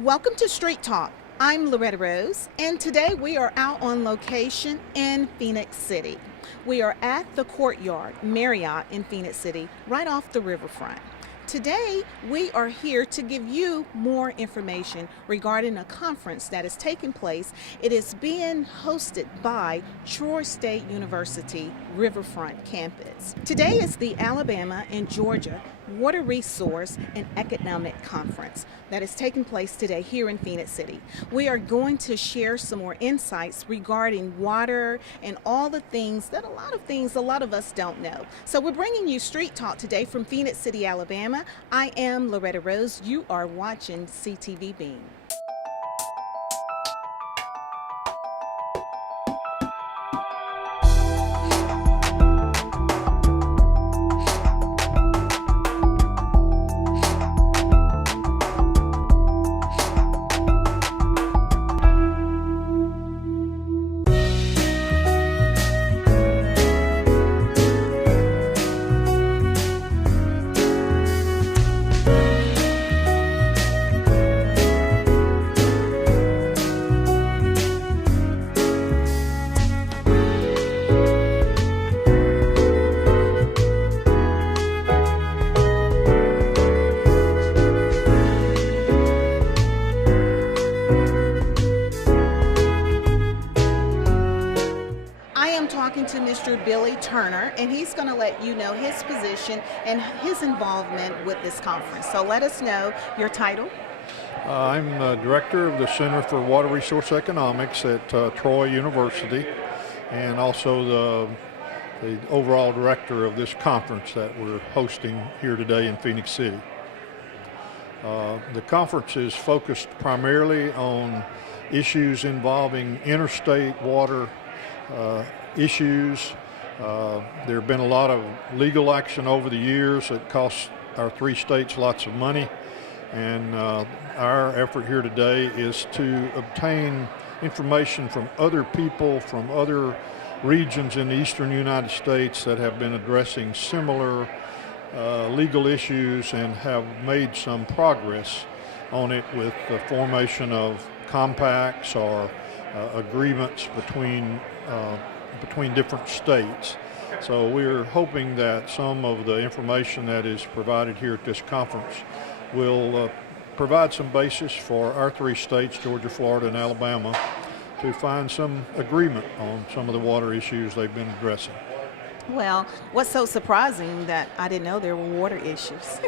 Welcome to Street Talk. I'm Loretta Rose, and today we are out on location in Phoenix City. We are at the Courtyard Marriott in Phoenix City, right off the riverfront. Today, we are here to give you more information regarding a conference that is taking place. It is being hosted by Troy State University Riverfront Campus. Today is the Alabama and Georgia Water Resource and Economic Conference that is taking place today here in Phoenix City. We are going to share some more insights regarding water and all the things that a lot of us don't know. So we're bringing you Street Talk today from Phoenix City, Alabama. I am Loretta Rose. You are watching CTV Beam. Talking to Mr. Billy Turner, and he's going to let you know his position and his involvement with this conference. So let us know your title. I'm the director of the Center for Water Resource Economics at Troy University, and also the overall director of this conference that we're hosting here today in Phoenix City. The conference is focused primarily on issues involving interstate water issues. There have been a lot of legal action over the years that cost our three states lots of money, and our effort here today is to obtain information from other people from other regions in the eastern United States that have been addressing similar legal issues and have made some progress on it with the formation of compacts or agreements between different states. So we're hoping that some of the information that is provided here at this conference will provide some basis for our three states, Georgia, Florida, and Alabama, to find some agreement on some of the water issues they've been addressing. Well, what's so surprising that I didn't know there were water issues?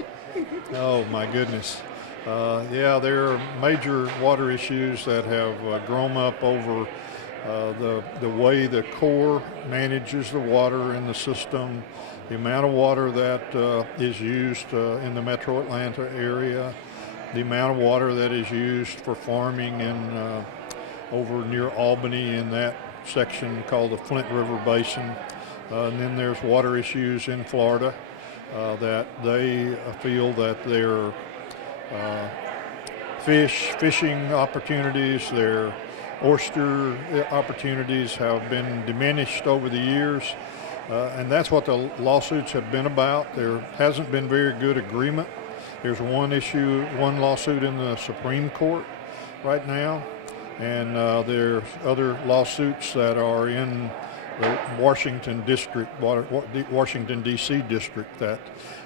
Oh my goodness. Yeah, there are major water issues that have grown up over the way the Corps manages the water in the system, the amount of water that is used in the metro Atlanta area, the amount of water that is used for farming in over near Albany in that section called the Flint River Basin. And then there's water issues in Florida that they feel that their fishing opportunities, their oyster opportunities have been diminished over the years, and that's what the lawsuits have been about. There hasn't been very good agreement. There's one lawsuit in the Supreme Court right now, and there's other lawsuits that are in the Washington D.C. district that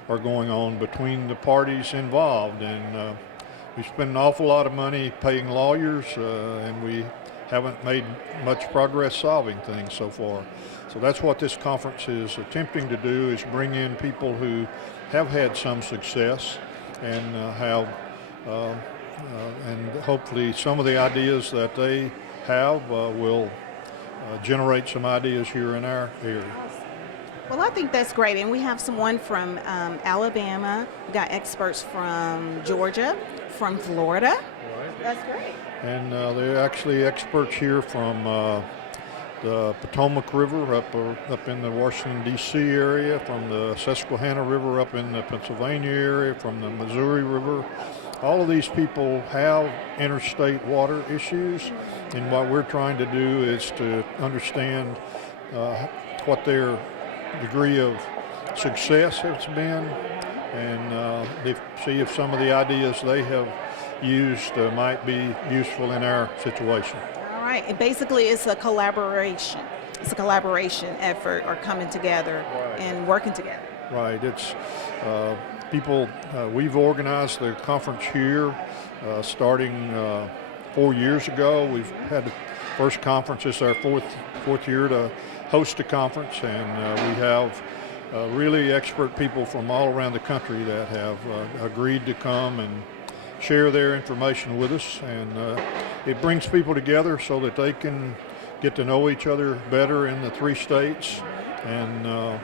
are going on between the parties involved, and we spend an awful lot of money paying lawyers, and we haven't made much progress solving things so far. So that's what this conference is attempting to do, is bring in people who have had some success and and hopefully some of the ideas that they have will generate some ideas here in our area. Well, I think that's great, and we have someone from Alabama. We got experts from Georgia, from Florida. Right. That's great. And they're actually experts here from the Potomac River up in the Washington, D.C. area, from the Susquehanna River up in the Pennsylvania area, from the Missouri River. All of these people have interstate water issues, and what we're trying to do is to understand what their degree of success has been, and see if some of the ideas they have used might be useful in our situation. All right. And basically, it's a collaboration. It's a collaboration effort, or coming together and working together. Right. It's people. We've organized the conference here starting 4 years ago. We've had the first conference. It's our fourth year to host a conference, and we have really expert people from all around the country that have agreed to come and share their information with us, and it brings people together so that they can get to know each other better in the three states, and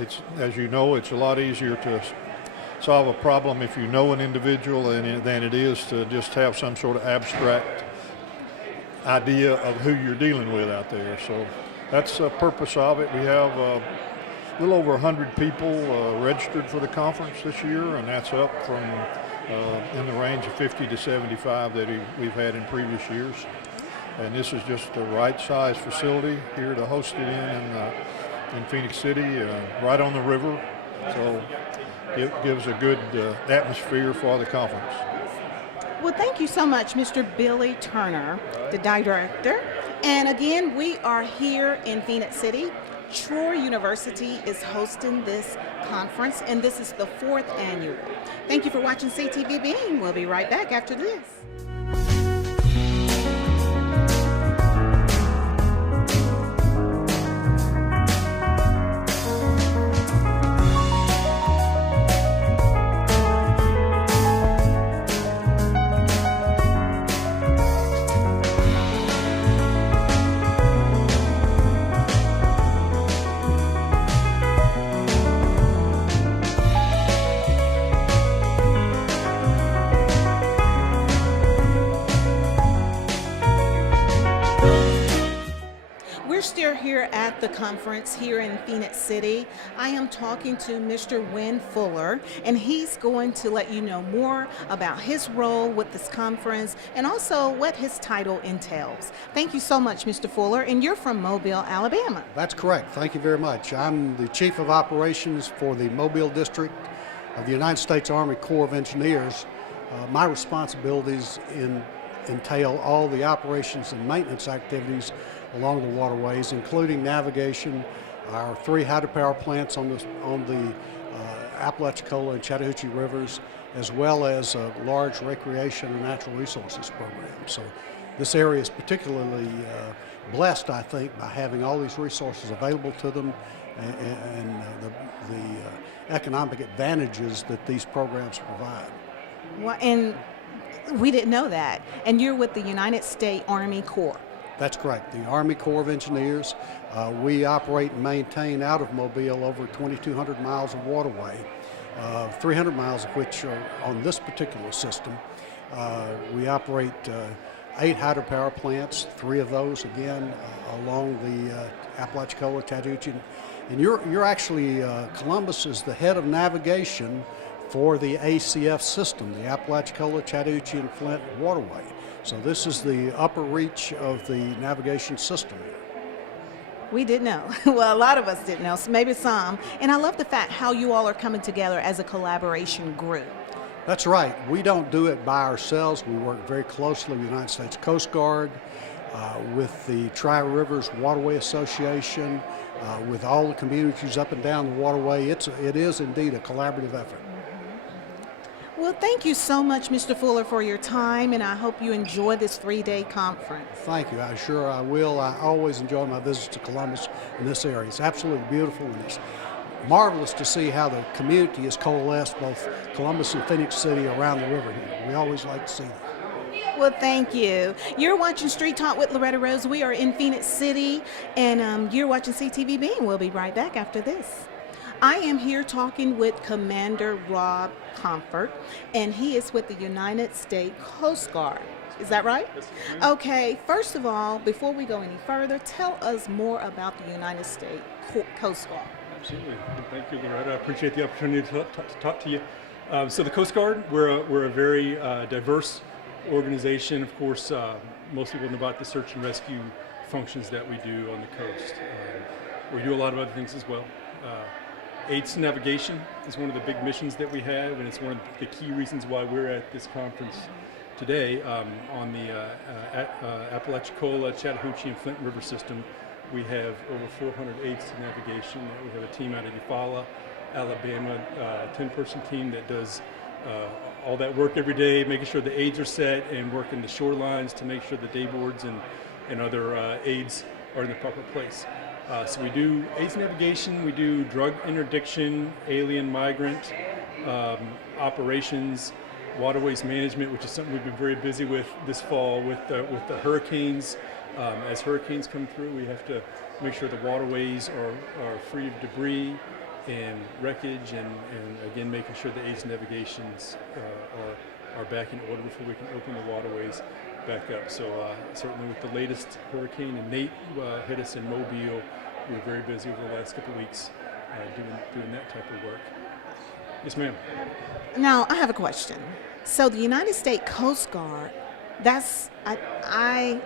it's, as you know, it's a lot easier to solve a problem if you know an individual than it is to just have some sort of abstract idea of who you're dealing with out there. So that's the purpose of it. We have a little over 100 people registered for the conference this year, and that's up from in the range of 50 to 75 that we've had in previous years. And this is just the right size facility here to host it in Phenix City, right on the river. So it gives a good atmosphere for the conference. Well, thank you so much, Mr. Billy Turner, the director. And again, we are here in Phenix City. Troy University is hosting this conference, and this is the 4th annual. Thank you for watching CTV Beam. We'll be right back after this. We're still here at the conference here in Phenix City. I am talking to Mr. Wynn Fuller, and he's going to let you know more about his role with this conference and also what his title entails. Thank you so much, Mr. Fuller, and you're from Mobile, Alabama. That's correct. Thank you very much. I'm the Chief of Operations for the Mobile District of the United States Army Corps of Engineers. My responsibilities entail all the operations and maintenance activities along the waterways, including navigation, our 3 hydropower plants on the Apalachicola and Chattahoochee rivers, as well as a large recreation and natural resources program. So this area is particularly blessed, I think, by having all these resources available to them and the economic advantages that these programs provide. Well, and we didn't know that. And you're with the United States Army Corps. That's correct. The Army Corps of Engineers. We operate and maintain out of Mobile over 2,200 miles of waterway, 300 miles of which are on this particular system. We operate 8 hydropower plants, 3 of those again along the Apalachicola, Chattahoochee. And you're actually, Columbus is the head of navigation for the ACF system, the Apalachicola, Chattahoochee, and Flint waterway. So this is the upper reach of the navigation system here. We didn't know. Well, a lot of us didn't know, so maybe some. And I love the fact how you all are coming together as a collaboration group. That's right. We don't do it by ourselves. We work very closely with the United States Coast Guard, with the Tri-Rivers Waterway Association, with all the communities up and down the waterway. It is indeed a collaborative effort. Well, thank you so much, Mr. Fuller, for your time, and I hope you enjoy this 3-day conference. Thank you. I will. I always enjoy my visits to Columbus in this area. It's absolutely beautiful, and it's marvelous to see how the community has coalesced, both Columbus and Phenix City, around the river here. We always like to see that. Well, thank you. You're watching Street Talk with Loretta Rose. We are in Phenix City, and you're watching CTV Beam. We'll be right back after this. I am here talking with Commander Rob Comfort, and he is with the United States Coast Guard. Is that right? Yes, okay, first of all, before we go any further, tell us more about the United States Coast Guard. Absolutely. Thank you, Loretta. I appreciate the opportunity to talk to you. So the Coast Guard, we're a very diverse organization. Of course, most people know about the search and rescue functions that we do on the coast. We do a lot of other things as well. AIDS to navigation is one of the big missions that we have, and it's one of the key reasons why we're at this conference today on the Apalachicola, Chattahoochee, and Flint River system. We have over 400 AIDS to navigation. We have a team out of Eufaula, Alabama, a 10-person team that does all that work every day, making sure the aids are set and working the shorelines to make sure the day boards and other aids are in the proper place. So we do AIDS navigation, we do drug interdiction, alien migrant operations, waterways management, which is something we've been very busy with this fall with the hurricanes. As hurricanes come through, we have to make sure the waterways are free of debris and wreckage, and again making sure the AIDS navigations are back in order before we can open the waterways back up. So certainly with the latest hurricane and Nate hit us in Mobile, we were very busy over the last couple of weeks doing that type of work. Yes, ma'am. Now, I have a question. So the United States Coast Guard, that's, I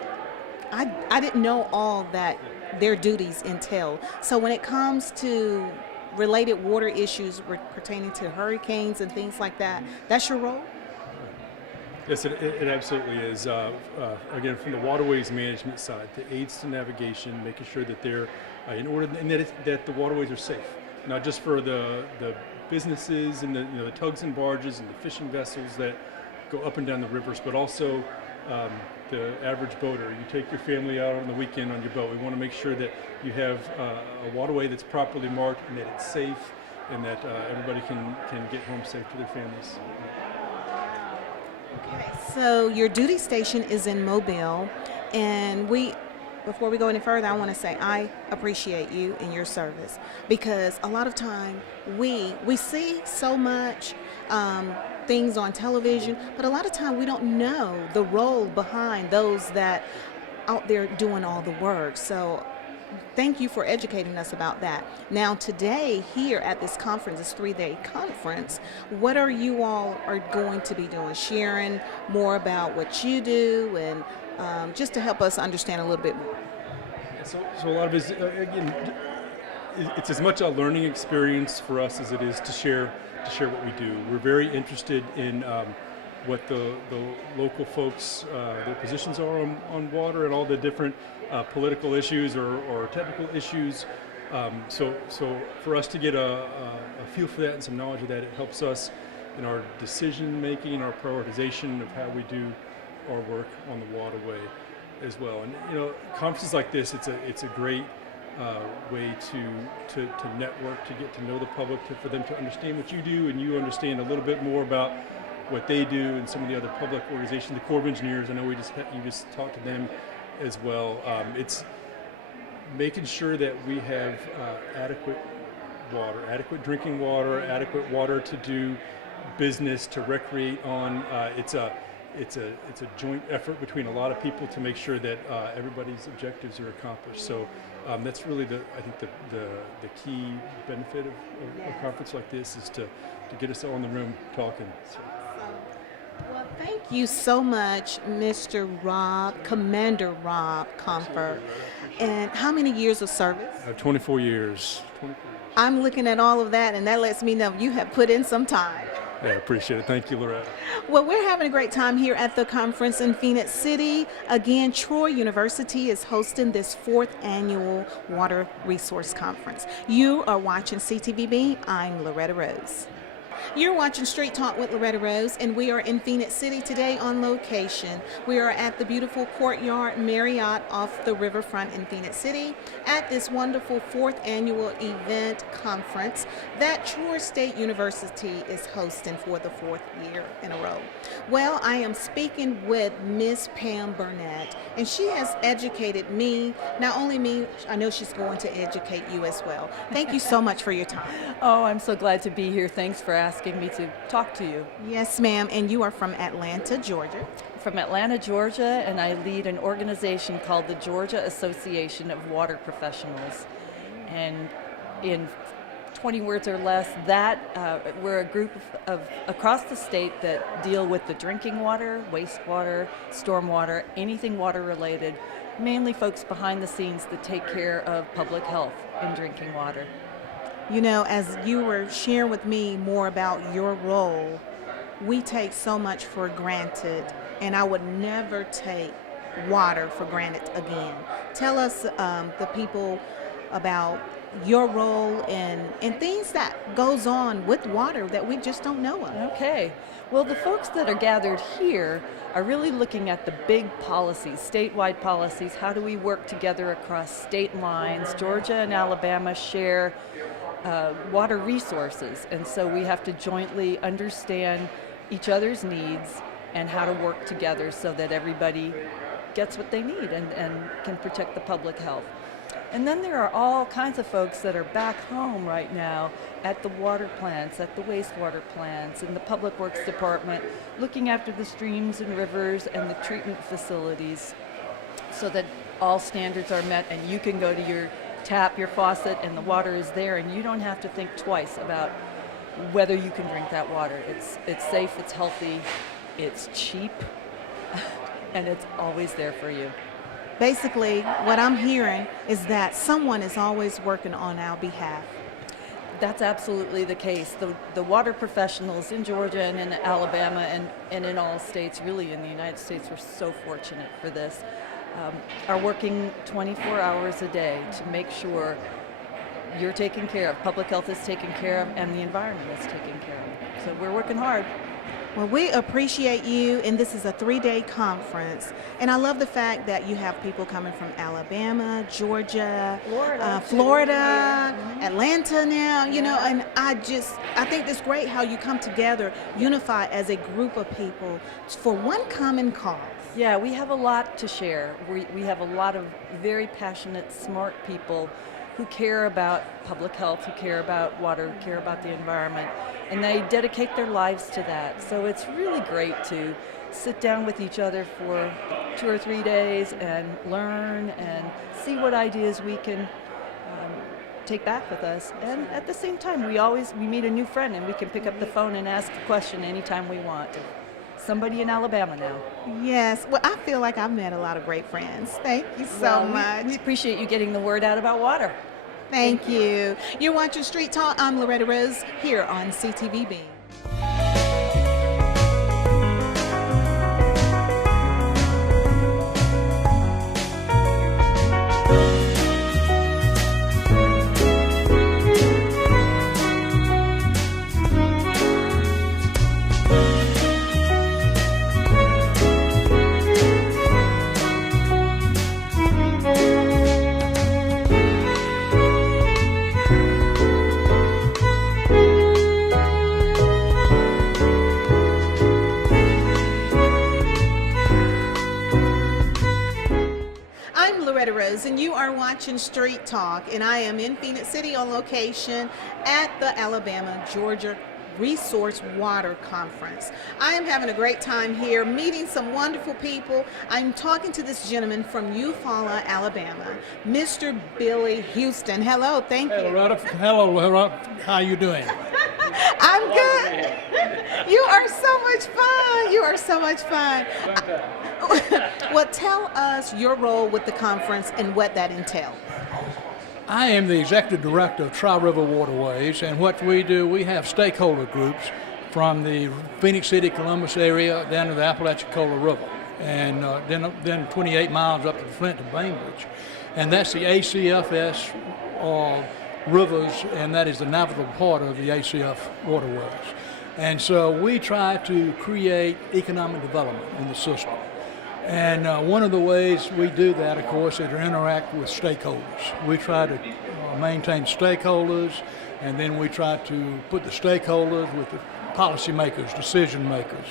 didn't know all that their duties entail. So when it comes to related water issues pertaining to hurricanes and things like that, that's your role? Yes, it absolutely is. Again, from the waterways management side, the aids to navigation, making sure that they're in order and that the waterways are safe, not just for the businesses and the tugs and barges and the fishing vessels that go up and down the rivers, but also the average boater. You take your family out on the weekend on your boat. We want to make sure that you have a waterway that's properly marked and that it's safe and that everybody can get home safe to their families. Okay, so your duty station is in Mobile, and before we go any further, I want to say I appreciate you and your service, because a lot of time we see so much things on television, but a lot of time we don't know the role behind those that out there doing all the work. So thank you for educating us about that. Now today here at this conference, this 3-day conference, what are you all are going to be doing? Sharing more about what you do and just to help us understand a little bit more. So a lot of it is, again, it's as much a learning experience for us as it is to share what we do. We're very interested in what the local folks, their positions are on water and all the different political issues or technical issues. So for us to get a feel for that and some knowledge of that, it helps us in our decision making, our prioritization of how we do our work on the waterway as well. And conferences like this, it's a great way to network, to get to know the public, for them to understand what you do, and you understand a little bit more about what they do and some of the other public organizations. The Corps of Engineers, I know you just talked to them as well. It's making sure that we have adequate water, adequate drinking water, adequate water to do business, to recreate on. It's a joint effort between a lot of people to make sure that everybody's objectives are accomplished. So that's really I think the key benefit of a conference like this is to get us all in the room talking. So. Well, thank you so much, Mr. Commander Rob Comfort. And how many years of service? 24 years. I'm looking at all of that, and that lets me know you have put in some time. Yeah, I appreciate it. Thank you, Loretta. Well, we're having a great time here at the conference in Phoenix City. Again, Troy University is hosting this 4th annual Water Resource Conference. You are watching CTVB. I'm Loretta Rose. You're watching Straight Talk with Loretta Rose, and we are in Phoenix City today on location. We are at the beautiful Courtyard Marriott off the riverfront in Phoenix City at this wonderful 4th annual event conference that Troy State University is hosting for the 4th year in a row. Well, I am speaking with Miss Pam Burnett, and she has educated me. Not only me, I know she's going to educate you as well. Thank you so much for your time. Oh, I'm so glad to be here. Thanks for asking me to talk to you. Yes, ma'am, and you are from Atlanta, Georgia. From Atlanta, Georgia, and I lead an organization called the Georgia Association of Water Professionals. And in 20 words or less, we're a group of across the state that deal with the drinking water, wastewater, stormwater, anything water related, mainly folks behind the scenes that take care of public health in drinking water. You know, as you were sharing with me more about your role, we take so much for granted, and I would never take water for granted again. Tell us, the people, about your role and things that goes on with water that we just don't know of. Okay. Well, the folks that are gathered here are really looking at the big policies, statewide policies. How do we work together across state lines? Georgia and Alabama share water resources, and so we have to jointly understand each other's needs and how to work together so that everybody gets what they need and can protect the public health. And then there are all kinds of folks that are back home right now at the water plants, at the wastewater plants, in the Public Works Department, looking after the streams and rivers and the treatment facilities so that all standards are met and you can go to your tap, your faucet, and the water is there, and you don't have to think twice about whether you can drink that water. It's safe, it's healthy, it's cheap, and it's always there for you. Basically, what I'm hearing is that someone is always working on our behalf. That's absolutely the case. The water professionals in Georgia and in Alabama and in all states, really in the United States, we're so fortunate for this, are working 24 hours a day to make sure you're taken care of, public health is taken care of, and the environment is taken care of. So we're working hard. Well, we appreciate you, and this is a 3-day conference. And I love the fact that you have people coming from Alabama, Georgia, Florida, Atlanta now, you know, and I think it's great how you come together, unify as a group of people for one common cause. Yeah, we have a lot to share. We have a lot of very passionate, smart people who care about public health, who care about water, who care about the environment, and they dedicate their lives to that. So it's really great to sit down with each other for 2 or 3 days and learn and see what ideas we can take back with us. And at the same time, we meet a new friend and we can pick up the phone and ask a question anytime we want. Somebody in Alabama now. Yes, well, I feel like I've met a lot of great friends. Thank you so much. We appreciate you getting the word out about water. Thank you. You're watching Street Talk. I'm Loretta Rose here on CTV Beam. Rose, and you are watching Street Talk, and I am in Phoenix City on location at the Alabama-Georgia Resource Water Conference. I am having a great time here, meeting some wonderful people. I'm talking to this gentleman from Eufaula, Alabama, Mr. Billy Houston. Hello, thank you. Hello, Loretta. How you doing? I'm good. You are so much fun. You are so much fun. Well, tell us your role with the conference and what that entails. I am the executive director of Tri-River Waterways, and what we do, we have stakeholder groups from the Phoenix City, Columbus area down to the Apalachicola River, and then 28 miles up to the Flint and Bainbridge. And that's the ACFS rivers, and that is the navigable part of the ACF waterways. And so we try to create economic development in the system. And one of the ways we do that, of course, is to interact with stakeholders. We try to maintain stakeholders, and then we try to put the stakeholders with the policymakers, decision makers.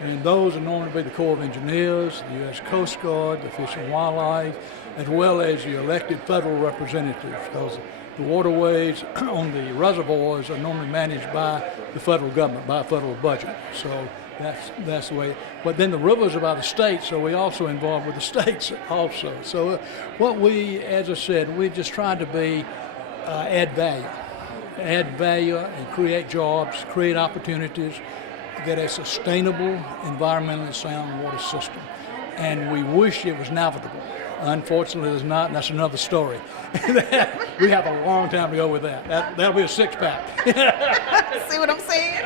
And those are normally be the Corps of Engineers, the U.S. Coast Guard, the Fish and Wildlife, as well as the elected federal representatives, because the waterways on the reservoirs are normally managed by the federal government, by a federal budget. So that's the way. But then the rivers are by the states, so we also involved with the states also. So what we, as I said, we just tried to be add value and create jobs, create opportunities, get a sustainable, environmentally sound water system. and we wish it was navigable. Unfortunately, it's not, and that's another story. We have a long time to go with that. That'll be a six-pack. See what I'm saying?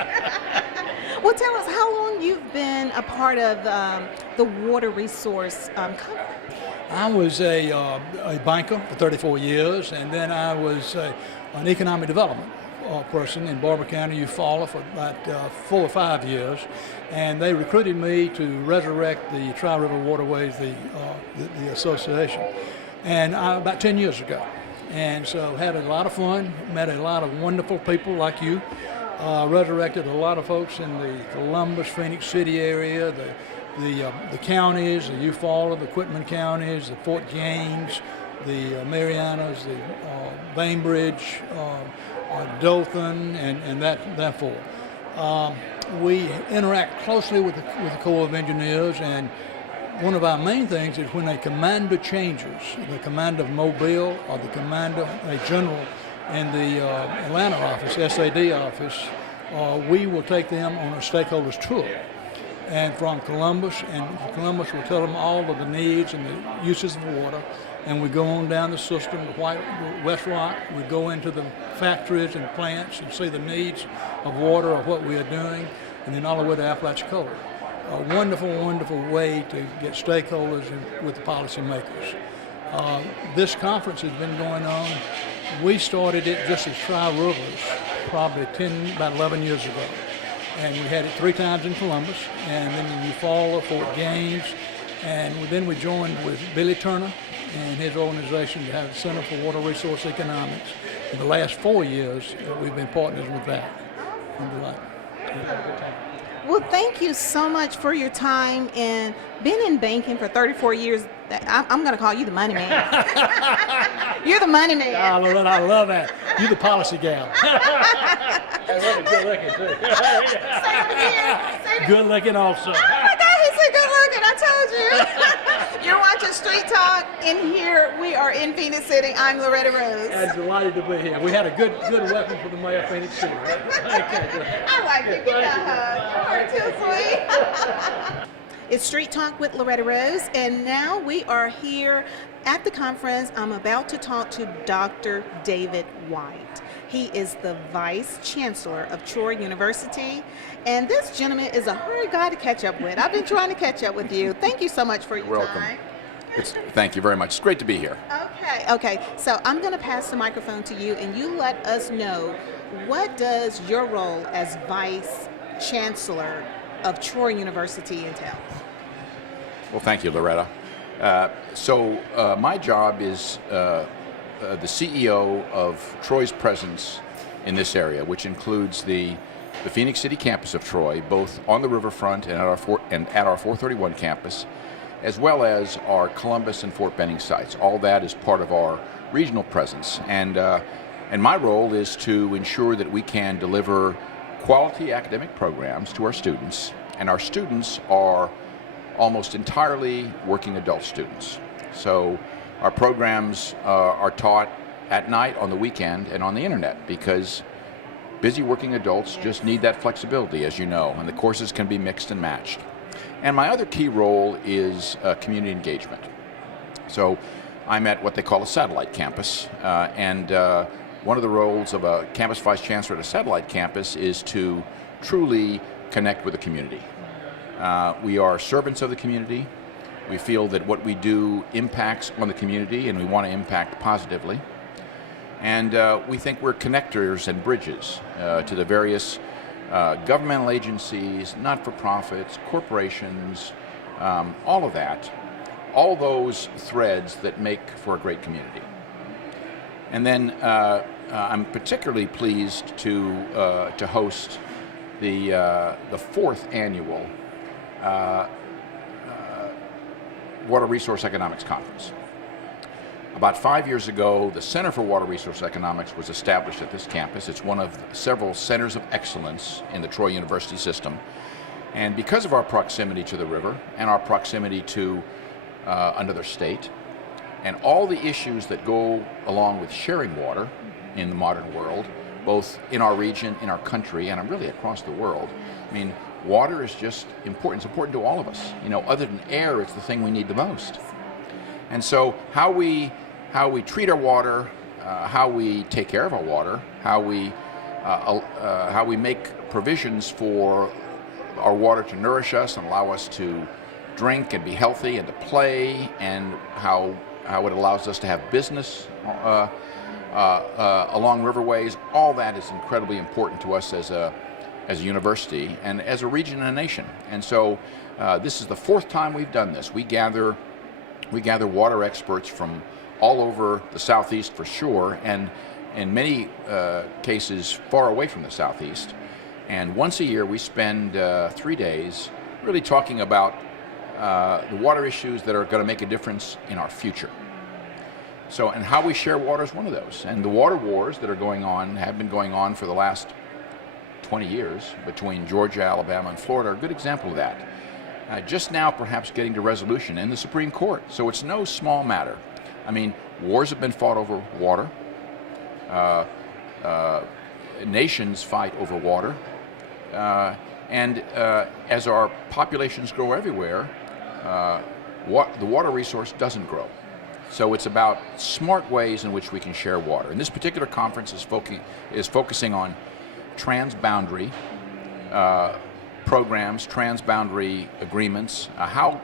Well, tell us how long you've been a part of the Water Resource Conference. I was a banker for 34 years, and then I was an economic development person in Barber County, Eufaula, for about 4 or 5 years, and they recruited me to resurrect the Tri-River Waterways, the association, and about 10 years ago. And so had a lot of fun, met a lot of wonderful people like you, resurrected a lot of folks in the Columbus, Phoenix City area, the counties, the Eufaula, the Quitman counties, the Fort Gaines, the Marianas, the Bainbridge, Dothan, and that forth. We interact closely with the Corps of Engineers, and one of our main things is when a commander changes, the commander of Mobile or the commander, a general in the Atlanta office, SAD office, we will take them on a stakeholders tour. And from Columbus, we'll tell them all of the needs and the uses of water, and we go on down the system to West Rock. We go into the factories and plants and see the needs of water, of what we are doing, and then all the way to Apalachicola. A wonderful, wonderful way to get stakeholders with the policymakers. This conference has been going on. We started it just as Tri-Rivers probably about 11 years ago. And we had it 3 times in Columbus, and then in Eufaula, Fort Gaines, and then we joined with Billy Turner and his organization to have the Center for Water Resource Economics. In the last 4 years, we've been partners with that. Well, thank you so much for your time, and been in banking for 34 years. I'm going to call you the money man. You're the money man. I love that. You're the policy gal. Good looking, too. Good looking also. Oh my God, he said good looking. I told you. You're watching Street Talk. In here, we are in Phoenix City. I'm Loretta Rose. I'm delighted to be here. We had a good welcome for the mayor of Phoenix City. I like you. Give me a hug. You are too sweet. It's Street Talk with Loretta Rose, and now we are here at the conference. I'm about to talk to Dr. David White. He is the Vice Chancellor of Troy University, and this gentleman is a hard guy to catch up with. I've been trying to catch up with you. Thank you so much for your time. Thank you very much. It's great to be here. Okay. So I'm going to pass the microphone to you, and you let us know, what does your role as Vice Chancellor of Troy University entail? Well, thank you, Loretta. My job is the CEO of Troy's presence in this area, which includes the Phoenix City campus of Troy, both on the riverfront and at our 431 campus, as well as our Columbus and Fort Benning sites. All that is part of our regional presence, and my role is to ensure that we can deliver quality academic programs to our students, and our students are almost entirely working adult students. So our programs are taught at night, on the weekend, and on the internet, because busy working adults just need that flexibility, as you know, and the courses can be mixed and matched. And my other key role is community engagement. So I'm at what they call a satellite campus, and one of the roles of a campus vice chancellor at a satellite campus is to truly connect with the community. We are servants of the community. We feel that what we do impacts on the community, and we want to impact positively. And we think we're connectors and bridges to the various governmental agencies, not-for-profits, corporations, all of that, all those threads that make for a great community. And then I'm particularly pleased to host the 4th annual Water Resource Economics Conference. About 5 years ago, the Center for Water Resource Economics was established at this campus. It's one of several centers of excellence in the Troy University system. And because of our proximity to the river and our proximity to another state, and all the issues that go along with sharing water in the modern world, both in our region, in our country, and really across the world. I mean, water is just important. It's important to all of us. You know, other than air, it's the thing we need the most. And so how we treat our water, how we take care of our water, how we make provisions for our water to nourish us and allow us to drink and be healthy and to play, and how it allows us to have business along riverways. All that is incredibly important to us as a university and as a region and a nation. And so this is the fourth time we've done this. We gather water experts from all over the Southeast for sure, and in many cases far away from the Southeast. And once a year we spend 3 days really talking about the water issues that are going to make a difference in our future. So, and how we share water is one of those. And the water wars that are going on, have been going on for the last 20 years between Georgia, Alabama, and Florida are a good example of that. Just now perhaps getting to resolution in the Supreme Court. So it's no small matter. I mean, wars have been fought over water. Nations fight over water. And as our populations grow everywhere, the water resource doesn't grow. So it's about smart ways in which we can share water. And this particular conference is focusing on transboundary programs, transboundary agreements, how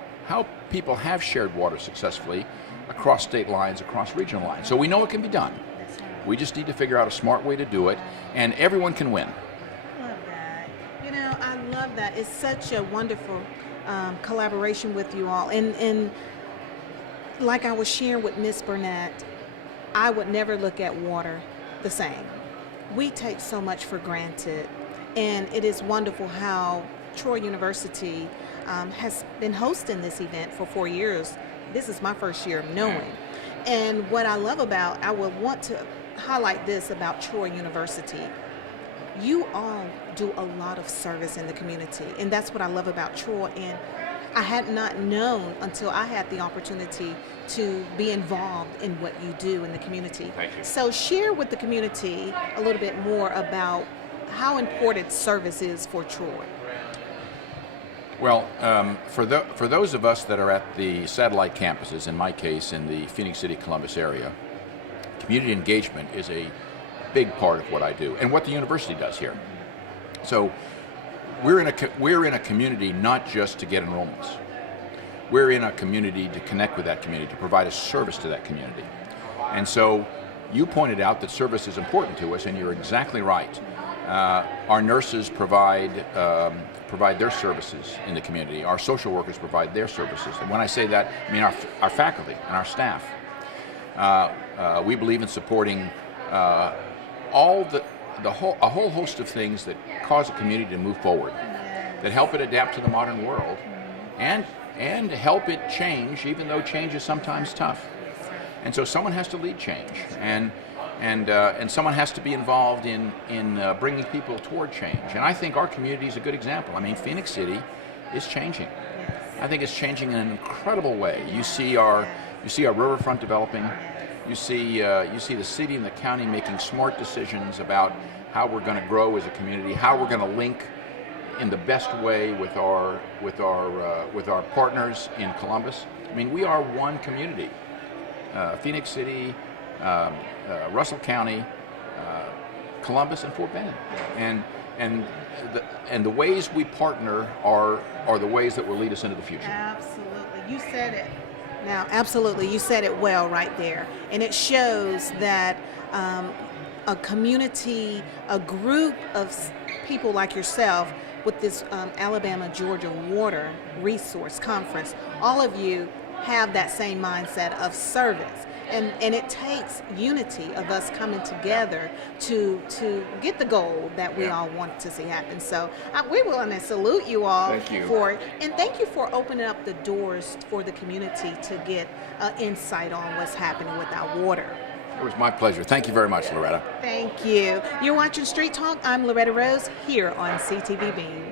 people have shared water successfully across state lines, across regional lines. So we know it can be done. We just need to figure out a smart way to do it, and everyone can win. Love that. You know, I love that. It's such a wonderful collaboration with you all. And like I was sharing with Miss Burnett, I would never look at water the same. We take so much for granted, and it is wonderful how Troy University has been hosting this event for 4 years. This is my first year of knowing. And what I love about, I would want to highlight this about Troy University. You all do a lot of service in the community, and that's what I love about Troy. And I had not known until I had the opportunity to be involved in what you do in the community. Thank you. So share with the community a little bit more about how important service is for Troy. Well, for those of us that are at the satellite campuses, in my case in the Phoenix City, Columbus area, community engagement is a big part of what I do and what the university does here. So we're in a community not just to get enrollments. We're in a community to connect with that community, to provide a service to that community. And so you pointed out that service is important to us, and you're exactly right. Our nurses provide their services in the community. Our social workers provide their services. And when I say that, I mean our faculty and our staff. We believe in supporting a whole host of things that cause a community to move forward, that help it adapt to the modern world, and help it change, even though change is sometimes tough. And so someone has to lead change, and someone has to be involved in bringing people toward change. And I think our community is a good example. I mean, Phoenix City is changing. I think it's changing in an incredible way. You see our riverfront developing. You see the city and the county making smart decisions about how we're going to grow as a community, how we're going to link in the best way with our partners in Columbus. I mean, we are one community. Phoenix City, Russell County, Columbus, and Fort Bend, and the ways we partner are the ways that will lead us into the future. Absolutely, you said it. Now, absolutely, you said it well right there, and it shows that a community, a group of people like yourself, with this Alabama-Georgia Water Resource Conference, all of you have that same mindset of service. And it takes unity of us coming together to get the goal that we all want to see happen. So we want to salute you all for it. And thank you for opening up the doors for the community to get insight on what's happening with our water. It was my pleasure. Thank you very much, Loretta. Thank you. You're watching Street Talk. I'm Loretta Rose here on CTV Beam.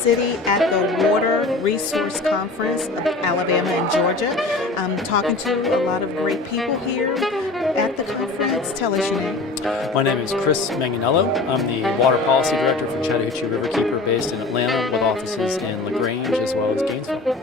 City at the Water Resource Conference of Alabama and Georgia. I'm talking to a lot of great people here at the conference. Tell us your name. My name is Chris Manganello. I'm the Water Policy Director for Chattahoochee Riverkeeper based in Atlanta with offices in LaGrange as well as Gainesville.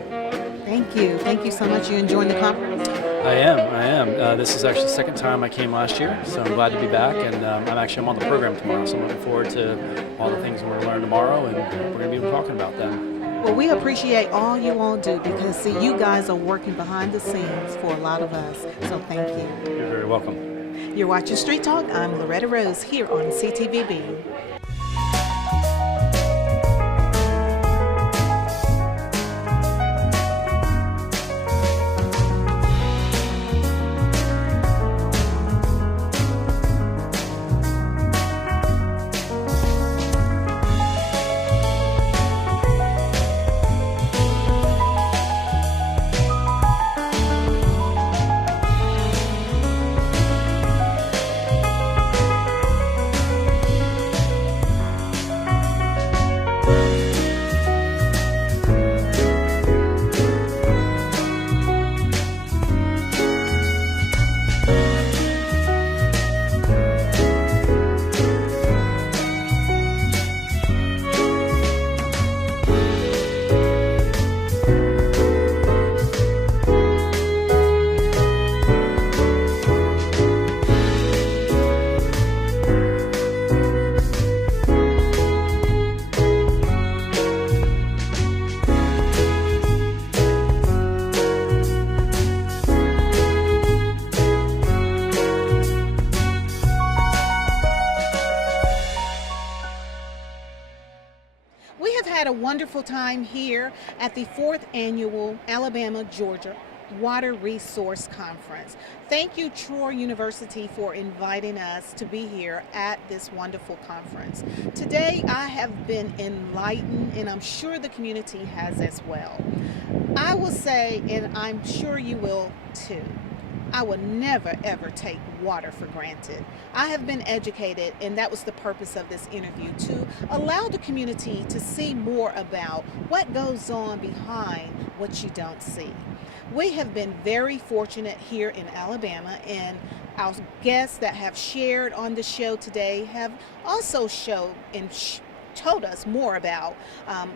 Thank you. Thank you so much. You enjoying the conference? I am. This is actually the second time I came last year, so I'm glad to be back. And I'm on the program tomorrow, so I'm looking forward to all the things we're going to learn tomorrow, and we're going to be talking about them. Well, we appreciate all you all do because, see, you guys are working behind the scenes for a lot of us. So thank you. You're very welcome. You're watching Street Talk. I'm Loretta Rose here on CTVB. We have had a wonderful time here at the 4th Annual Alabama-Georgia Water Resource Conference. Thank you, Troy University, for inviting us to be here at this wonderful conference. Today, I have been enlightened, and I'm sure the community has as well. I will say, and I'm sure you will too, I will never ever take water for granted. I have been educated, and that was the purpose of this interview, to allow the community to see more about what goes on behind what you don't see. We have been very fortunate here in Alabama, and our guests that have shared on the show today have also showed and told us more about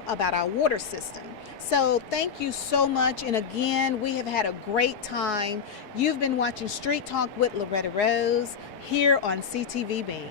our water system. So thank you so much, and again, we have had a great time. You've been watching Street Talk with Loretta Rose here on CTVB.